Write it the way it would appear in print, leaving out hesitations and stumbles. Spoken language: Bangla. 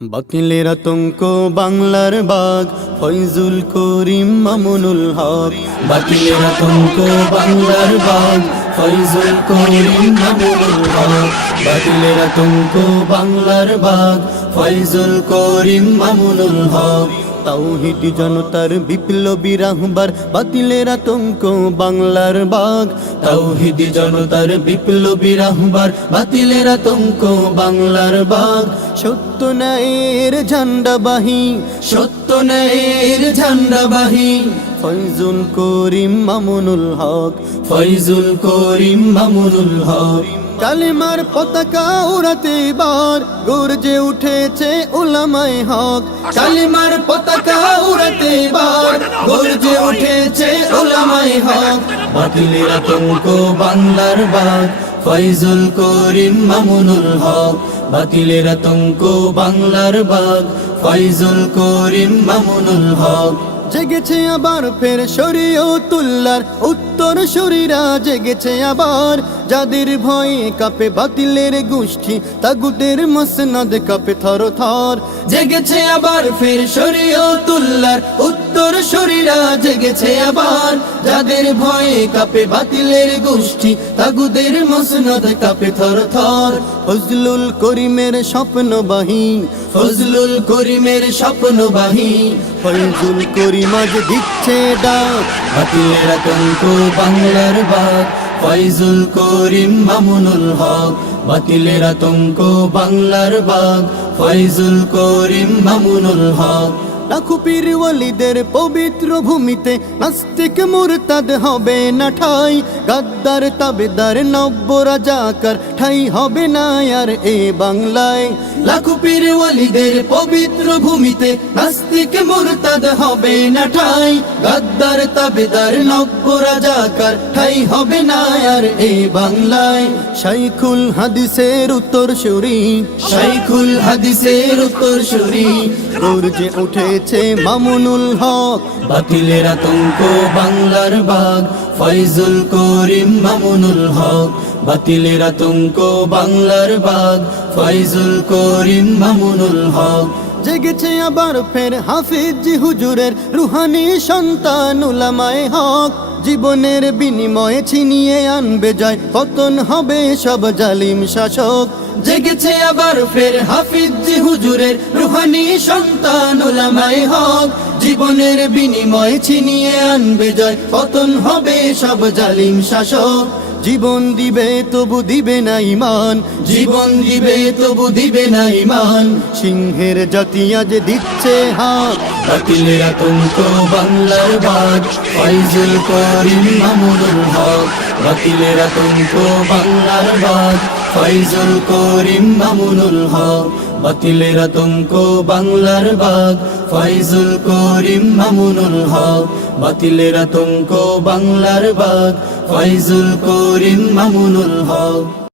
বাতিলের আতঙ্ক বাংলার বাগ ফয়জুল করিম মামুনুল হক। বাতিলের আতঙ্ক বাংলার বাগ ফয়জুল করিম মামুনুল হক। বাতিলের আতঙ্ক বাংলার বাগ ফয়জুল করিম মামুনুল হক। তাওহীদি জনতার বিপ্লবী রাহবার বাতিলের আতঙ্ক বাংলার বাগ। তাওহীদি জনতার বিপ্লবী রাহবার বাতিলের আতঙ্ক বাংলার বাগ। সত্য ন্যায়ের ঝান্ডাবাহী, সত্য ন্যায়ের ঝান্ডাবাহী ফয়জুল করিম মামুনুল হক। ফয়জুল করিম মামুনুল হক। কালিমার পতাকা উড়াতে এবার গর্জে উঠেছে উলামায়ে হক। কালিমার পতাকা উড়াতে এবার গর্জে উঠেছে উলামায়ে হক। বাতিলের আতঙ্ক বাংলার বাগ ফয়জুল করিম মামুনুল হক। বাতিলের আতঙ্ক বাংলার বাগ ফয়জুল করিম মামুনুল হক। জেগেছে আবার ফের শরীয়তুল্লাহর উত্তর শরীরা জেগেছে আবার। যাদের ভয়ে কাঁপে বাতিলের গোষ্ঠী তাগুতের মসনদ কাঁপে থর থর। জেগেছে আবার ফের শরীয়তুল্লাহর উত্তর শরীরা জেগেছে আবার। যাদের ভয়ে কাঁপে বাতিলের গোষ্ঠী তাগুতের মসনদ কাঁপে থর থর। ফজলুল করিমের স্বপ্নবাহী, ফজলুল করিমের স্বপ্নবাহী ফয়জুল করিম আজ দিচ্ছে ডাক। বাতিলের আতঙ্ক বাংলার বাগ ফয়জুল করিম মামুনুল হক। বাতিলের আতঙ্ক বাংলার বাগ ফয়জুল করিম মামুনুল হক। লাখো পীর ওয়ালিদের পবিত্র ভূমিতে নাস্তিক মুরতাদ হবে না ঠাই। গাদ্দার তাবেদার নব্য রাজাকার ঠাই হবে না আর এ বাংলায়। লাখো পীর ওয়ালিদের পবিত্র ভূমিতে নাস্তিক মুরতাদ হবে না ঠাই। গাদ্দার তাবেদার নব্য রাজাকার ঠাই হবে না আর এ বাংলায়। শাইখুল হাদিসের উত্তরসূরি, শাইখুল হাদিসের উত্তরসূরি গর্জে উঠেছে মামুনুল হক। বাতিলের আতঙ্ক বাংলার বাগ ফয়জুল করিম মামুনুল হক। বাতিলের আতঙ্ক বাংলার বাগ ফয়জুল করিম মামুনুল হক। জেগেছে আবার ফের হাফিজ হুজুরের রুহানি সন্তান উলামায়ে হক। জীবনের বিনিময়ে ছিনিয়ে আনবে যায় পতন হবে সব জালিম শাসক। জেগেছে আবার ফের হাফিজ হুজুরের রুহানি সন্তান উলামায়ে হক। জীবনের বিনিময়ে ছিনিয়ে আনবে যায় পতন হবে সব জালিম শাসক। জীবন দিবে তবু দিবে না ঈমান, জীবন দিবে তবু দিবে না ঈমান সিংহের জাতি আজ দিচ্ছে হাত। বাতিলের আতঙ্ক বাংলার বাগ ফয়জুল করিম মামুনুল হক। বাতিলের আতঙ্ক বাংলার বাগ ফয়জুল করিম মামুনুল হক। বাতিলের আতঙ্ক বাংলার বাগ ফয়জুল করিম মামুনুল হক। বাতিলের আতঙ্ক বাংলার বাগ ফয়জুল করিম মামুনুল হক।